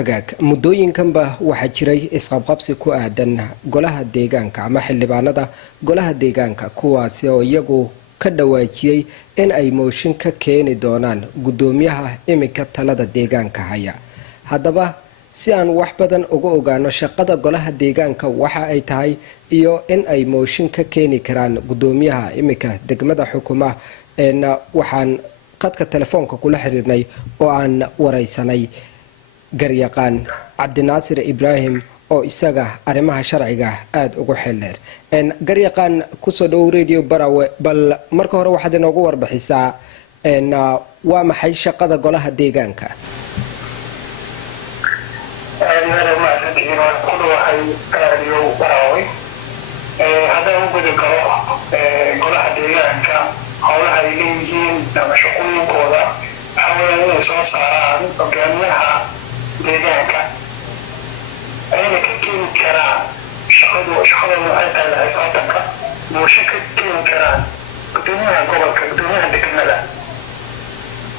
hagaag muddooyinkanba waxaa jiray isqabqabsi ku aadan golaha deegaanka ama xildhibaanada golaha deegaanka kuwaasi oo iyagu ka dhawaajiyey in ay mooshin ka keeni doonaan gudoomiyaha iminka talada deegaanka haya. haddaba si aan wax badan uga ogaano shaqada golaha deegaanka waxa ay tahay iyo in ay mooshin ka keeni karaan gudoomiyaha iminka degmada xukuma waxaan qadka telefoonka kula xiriirnay oo aan wareysanay garyaqaan cabdinaasir ibraahim oo isaga arrimaha sharciga aad ugu xeeldheer. garyaqaan kusoo dhow radio Barawe, bal marka hore waxaad inoogu warbixisaa waa maxay shaqada golaha deegaanka? haddaan u gudi karo golaha deegaanka howlaha ay leeyihiin ama shaqooyinkooda waxaa weeye inay soo saaraan hogaamiyaha deegaanka ayna ka keeni karaan shaqadooda waxay tahay xisaabtanka mooshin ka keeni karaan gudoomiyaha gobolka gudoomiyaha degmada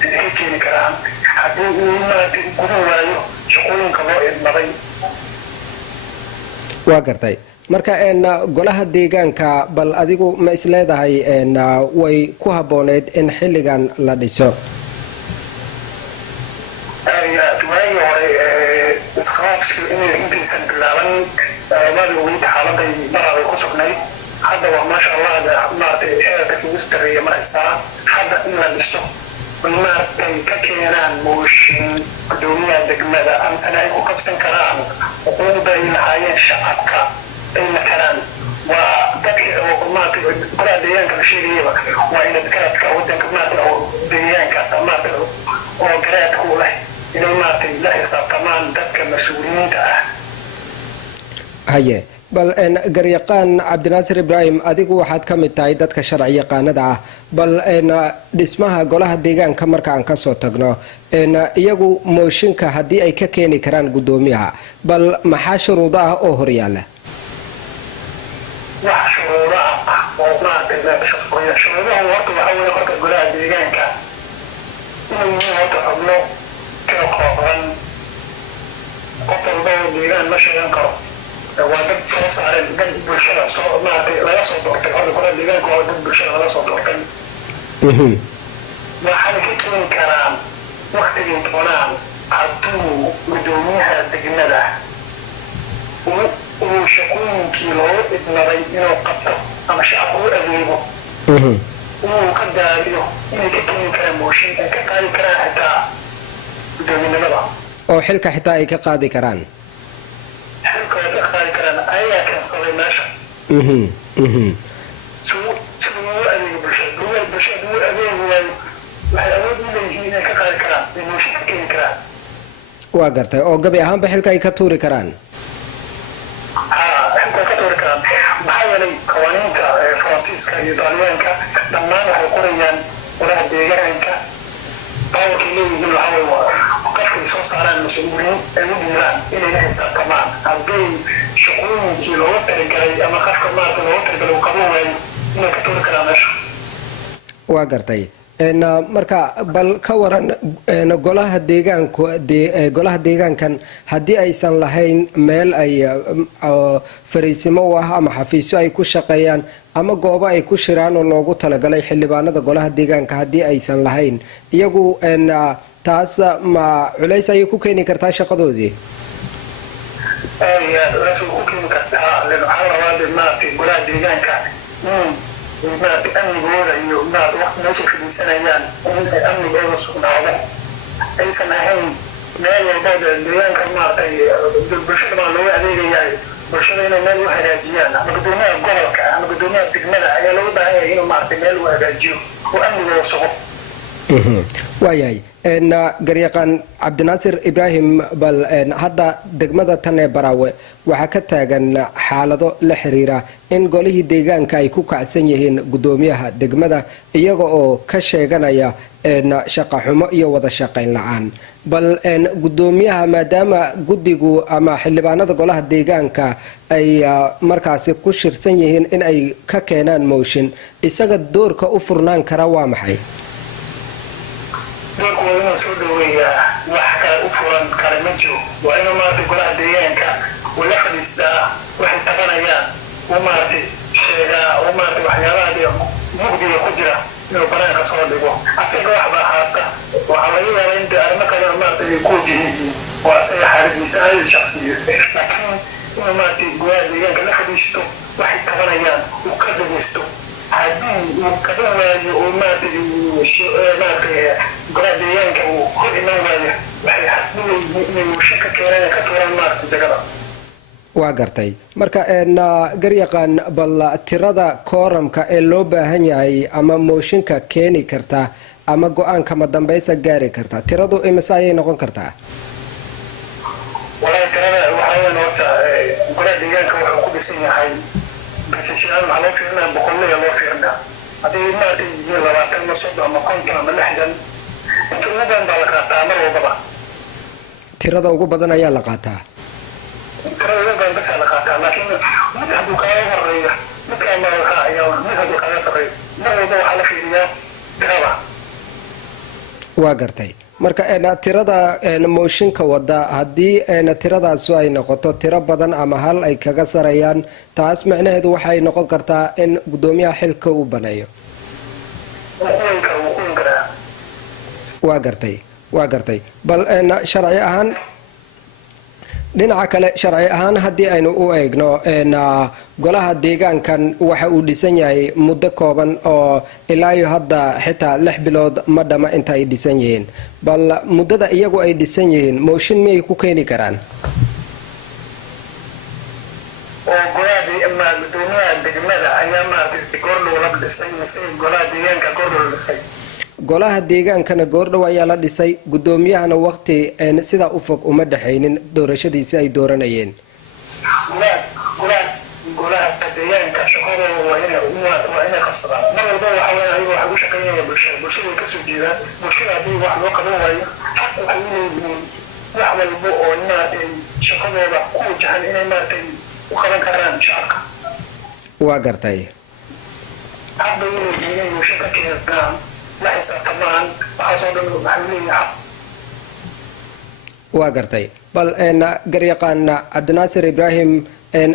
ay ka keeni karaan haddii uu maaragtay gudan waayo shaqooyinka loo idmaday. waa gartay. marka golaha deegaanka bal adigu ma isleedahay way ku habooneed in xilligan la dhiso? waagii hore isqaabsiga intaysan bilaaban maadi weyda xaaladay marabay ku sugnayd. hadda waa maasha allah maaragtay xeerka ugu dareeya maraysaa hadda in la dhiso way maaragtay ka keenaan mooshin gudoomiyaha degmada amasana ay ku qabsan karaan xuquuqda ay lahaayeen shacabka ay matalaan waa dadka maaragtay golaha deegaanka la sheegayaba waa in garaadka wadanka maaragtay oo deegaankaas maaragtay oo garaadka u leh inay maaragtay la xisaabtamaan dadka mas-uuliyiinta ah. haye bal garyaqaan cabdinaasir ibraahim adigu waxaad ka mid tahay dadka sharci yaqaanada ah. bal dhismaha golaha deegaanka marka aan kasoo tagno iyagu mooshinka haddii ay ka keeni karaan gudoomiyaha bal maxaa shuruudo ah oo horyaala? wax shuruudo ah oo maaragtay shuruudaha horta waxaa weeye horta golaha deegaanka inay yihiin horta xubno kala kooban qof walba oo deegaan ma sheegan karo waa dad soo saareen dad bulshada soo maaragtay laga soo doortay horta golaha deegaanka waa dad bulshada laga soo doortay. waxay ka keeni karaan waktigay doonaan hadduu gudoomiyaha degmada uu shaqooyinkii loogu idmaday inuu qabto ama shacabka u adeego inuu ka daaliyo inay ka keeni karaan mooshin ay ka qaadi karaan xitaa gudoominimada oo xilka xitaa ay ka qaadi karaan ayagaa keensaday meesha siduu u adeego bulshada u adeegi waayo waxay awood u leeyihiin inay ka qaadi karaan ay mooshin ka keeni karaan. waa gartay oo gabi ahaanba xilka ay ka tuuri karaan? maxaa yeelay qawaaniinta faransiiska iyo talyaanka dhammaan waxay qorayaan golaha deegaanka bawarkay leeyihiin waxaa way qofkay soo saaraan mas-uuliyiin ay u dhiiraan inay la xisaabtamaan hadday shaqooyinkii looga talagalay ama qofka maaragtay looga talagalay uu qaban waayo inay ka tuuri karaan meesha. waa gartay. marka bal ka waran golaha deegaankan haddii aysan lahayn meel ay fariisimo u ah ama xafiisyo ay ku shaqeeyaan ama goobo ay ku shiraan oo loogu talagalay xildhibaanada golaha deegaanka haddii aysan lahayn iyagu taas ma culays ayay ku keeni kartaa shaqadoodii? culays ku keeni kartaa waxaa labaad maaragtay golaha deegaanka maaragtay amnigooda iyo maaragtay waqti meeshay fadhiisanayaan in ay amnigooda sugnaado aysan ahayn meel walba deegaanka maaragtay bulshada baa looga adeegayahay bulshada inay meel u hagaajiyaan ama gudoomiyaha gobolka ama gudoomiyaha degmada ayaa looga baahan yahay inuu maaragtay meel u hagaajiyo oo amnigooda sugo. waayahay garyaqaan cabdinaasir ibraahim bal hadda degmada tan ee Barawe waxaa ka taagan xaalado la xiriira in golihii deegaanka ay ku kacsan yihiin gudoomiyaha degmada iyaga oo ka sheeganaya shaqo xumo iyo wada shaqayn la-aan. bal gudoomiyaha maadaama guddigu ama xildhibaanada golaha deegaanka ay markaasi ku shirsan yihiin in ay ka keenaan mooshin isaga doorka u furnaan kara waa maxay? doorkooda inuu soo dhaweeyaa wax kale u furan kale ma jiro waa inuu maaragtay golaha deegaanka uu la fadhiistaa waxay tabanayaan uu maaragtay sheegaa uu maaragtay waxyaabaha dee mugdiga ku jira inuu banaanka soo dhigo asaga waxbaa haasta waxaa laga yaabaa in dee arrimo kale maaragtay ay ku wajahiyiin oo asaga xaaladiisa aada shaksiyo laakiin inuu maaragtay golaha deegaanka la fadhiisto waxay tabanayaan uu ka dhageysto haddii uu kaga waayo uu maaragtay golaha deegaanka uu hor iman waayo waxay xaq u leeyihiin inay mooshin ka keenaan ka tuuraan maaragtay jagada waa gartay marka garyaqaan bal tirada kooramka ee loo baahan yahay ama mooshinka keeni kartaa ama go-aanka ma dambaysa gaari kartaa tiradu imise ayay noqon kartaa walahi tirada waxaa weyn horta golaha deegaanka wuxuu ku dhisan yahay barsinshiyaan waxaa loo fiirinaya boqollaya loo fiirinaa hadday maaragtay yihiin 20 ama 30 ama 50 ama 60 inta ugu badan baa la qaataa mar walbaba tirada ugu badan ayaa la qaataa tirada ugu badan basa la qaataa laakiin mid hadduu kaaga horeeya midkaa ma raacaya mid hadduu kaaga sarreeyo mar walba waxaa la fiiriyaa tirada waa gartay marka tirada mooshinka wada haddii tiradaasu ay noqoto tiro badan ama hal ay kaga sarayaan taas macnaheedu waxay noqon kartaa in gudoomiyaha xilka uu baneeyo waa gartay bal sharci ahaan dhinaca kale sharci ahaan haddii aynu u eegno golaha deegaankan waxa uu dhisan yahay muddo kooban oo ilaayo hadda xitaa 6 bilood ma dhama inta ay dhisan yihiin bal muddada iyagu ay dhisan yihiin mooshin miyay ku keeni karaan gudoomiyaha degmada ayaa maaragtay goordhow la dhisay mise golaha deegaanka goordhow la dhisay golaha deegaankana goordhow ayaa la dhisay gudoomiyahana waqti sidaa u fog uma dhexaynin doorashadiisi ay dooranayeen golaha deegaanka shaqadooda waa inay qabsadaan mar walba waxa weeye ayaga waxay u shaqaynayaan bulshada kasoo jeedaan bulshada haddii wax loo qaban waayo xaq waxay u leeyihiin wax walba oo maaragtay shaqadooda ku wajahan inay maaragtay u qaban karaan shacabka waa gartay xaq bay u leeyihiin inay bulsho ka keenaan la xisaabtamaan waxaasoo dhan waxay leeyihiin waa gartay bal garyaqaan cabdinaasir ibraahim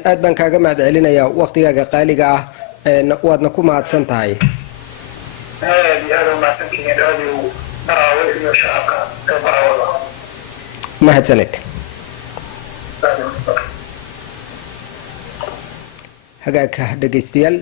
aad baan kaaga mahad celinayaa waqtigaaga qaaliga ah waadna ku mahadsan tahay aad iyo aad u mahadsantihiin radio baraawe iyo shacabka ee baraawada mahadsaned hagaagka dhegaystayaal